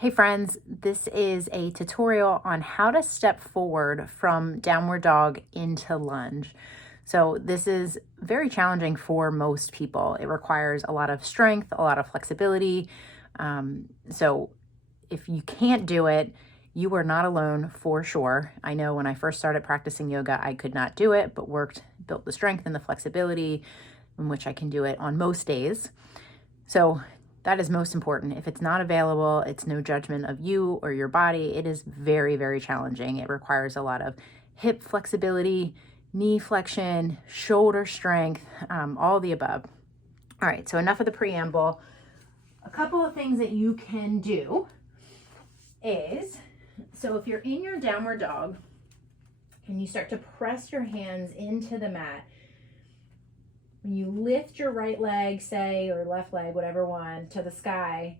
Hey friends, this is a tutorial on how to step forward from downward dog into lunge. So this is very challenging for most people. It requires a lot of strength, a lot of flexibility. So if you can't do it, you are not alone for sure. I know when I first started practicing yoga, I could not do it, but built the strength and the flexibility in which I can do it on most days. So that is most important. If it's not available, it's no judgment of you or your body. It is very, very challenging. It requires a lot of hip flexibility, knee flexion, shoulder strength, all the above. All right, so enough of the preamble. A couple of things that you can do is, so if you're in your downward dog and you start to press your hands into the mat, when you lift your right leg, say, or left leg, whatever one, to the sky,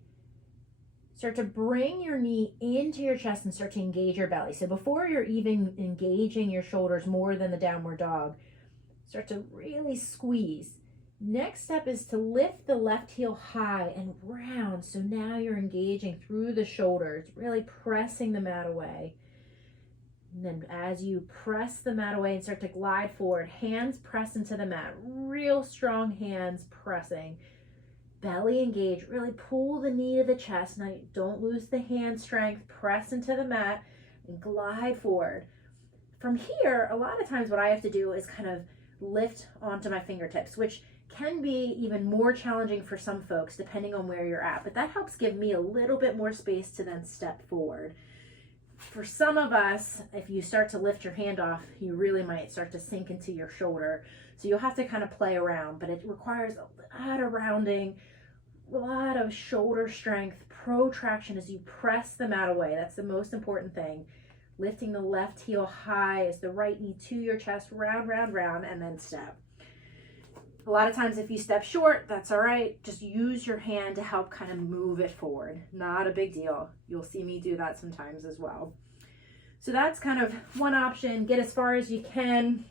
start to bring your knee into your chest and start to engage your belly. So before you're even engaging your shoulders more than the downward dog, start to really squeeze. Next step is to lift the left heel high and round. So now you're engaging through the shoulders, really pressing the mat away. And then as you press the mat away and start to glide forward, hands press into the mat, real strong hands pressing. Belly engage, really pull the knee to the chest. Now don't lose the hand strength, press into the mat and glide forward. From here, a lot of times what I have to do is kind of lift onto my fingertips, which can be even more challenging for some folks depending on where you're at, but that helps give me a little bit more space to then step forward. For some of us, if you start to lift your hand off, you really might start to sink into your shoulder. So you'll have to kind of play around, but it requires a lot of rounding, a lot of shoulder strength, protraction as you press the mat away. That's the most important thing. Lifting the left heel high as the right knee to your chest, round, round, round, and then step. A lot of times if you step short, that's all right. Just use your hand to help kind of move it forward. Not a big deal. You'll see me do that sometimes as well. So that's kind of one option. Get as far as you can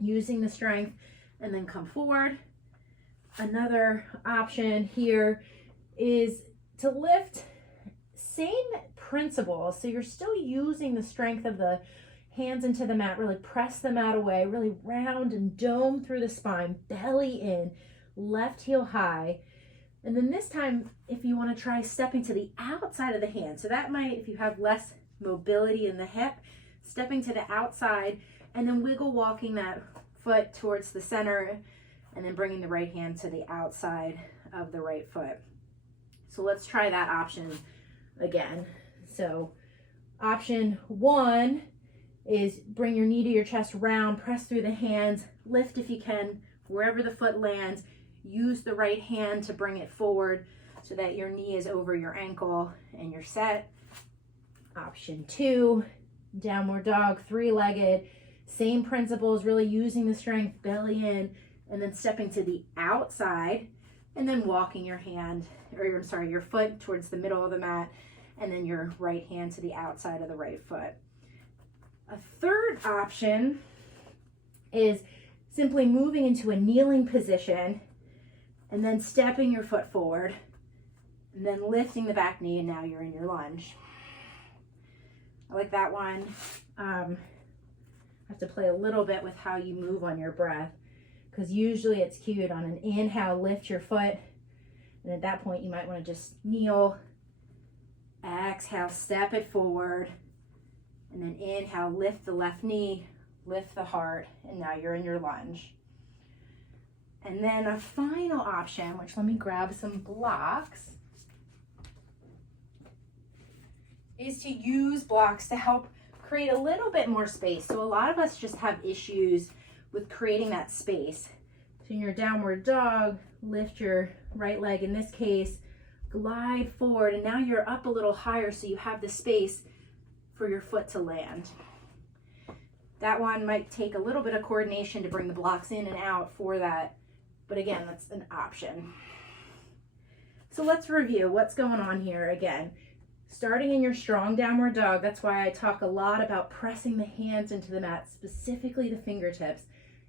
using the strength and then come forward. Another option here is to lift, same principle. So you're still using the strength of the hands into the mat, really press the mat away, really round and dome through the spine, belly in, left heel high. And then this time, if you want to try stepping to the outside of the hand, so that might, if you have less mobility in the hip, stepping to the outside and then wiggle walking that foot towards the center and then bringing the right hand to the outside of the right foot. So let's try that option again. So option one is bring your knee to your chest, round, press through the hands, lift if you can, wherever the foot lands, use the right hand to bring it forward so that your knee is over your ankle and you're set. Option two, downward dog, three-legged, same principles, really using the strength, belly in, and then stepping to the outside and then walking your hand, your foot towards the middle of the mat and then your right hand to the outside of the right foot. A third option is simply moving into a kneeling position and then stepping your foot forward and then lifting the back knee, and now you're in your lunge. I like that one. Have to play a little bit with how you move on your breath, because usually it's cued on an inhale, lift your foot, and at that point you might want to just kneel. Exhale, step it forward. And then inhale, lift the left knee, lift the heart, and now you're in your lunge. And then a final option, which let me grab some blocks, is to use blocks to help create a little bit more space. So a lot of us just have issues with creating that space. So in your downward dog, lift your right leg, in this case, glide forward, and now you're up a little higher so you have the space for your foot to land. That one might take a little bit of coordination to bring the blocks in and out for that, but again, that's an option. So let's review what's going on here again. Starting in your strong downward dog, that's why I talk a lot about pressing the hands into the mat, specifically the fingertips.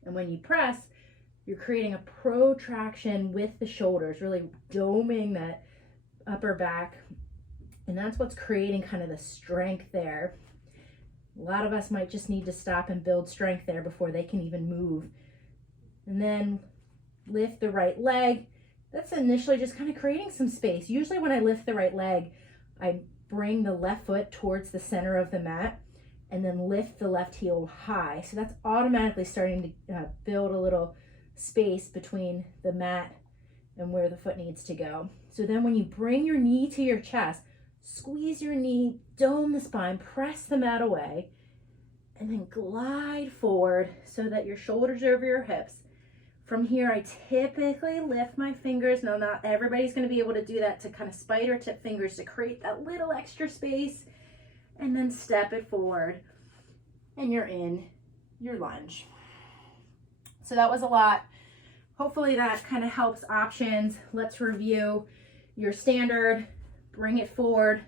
And when you press, you're creating a protraction with the shoulders, really doming that upper back And that's what's creating kind of the strength there. A lot of us might just need to stop and build strength there before they can even move. And then lift the right leg. That's initially just kind of creating some space. Usually when I lift the right leg, I bring the left foot towards the center of the mat and then lift the left heel high. So that's automatically starting to build a little space between the mat and where the foot needs to go. So then when you bring your knee to your chest, squeeze your knee, dome the spine, press the mat away, and then glide forward so that your shoulders are over your hips. From here, I typically lift my fingers. Now, not everybody's going to be able to do that, to kind of spider tip fingers to create that little extra space, and then step it forward, and you're in your lunge. So that was a lot. Hopefully that kind of helps options. Let's review your standard. Bring it forward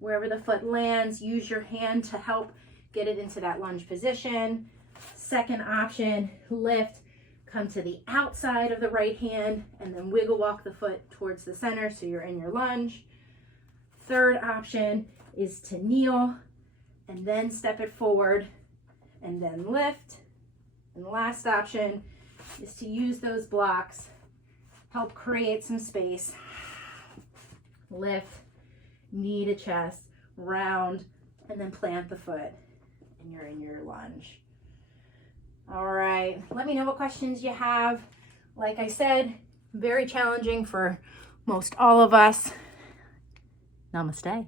wherever the foot lands. Use your hand to help get it into that lunge position. Second option, lift. Come to the outside of the right hand and then wiggle walk the foot towards the center so you're in your lunge. Third option is to kneel and then step it forward and then lift. And the last option is to use those blocks, help create some space. Lift, knee to chest, round, and then plant the foot and you're in your lunge. All right, let me know what questions you have. Like I said, very challenging for most all of us. Namaste.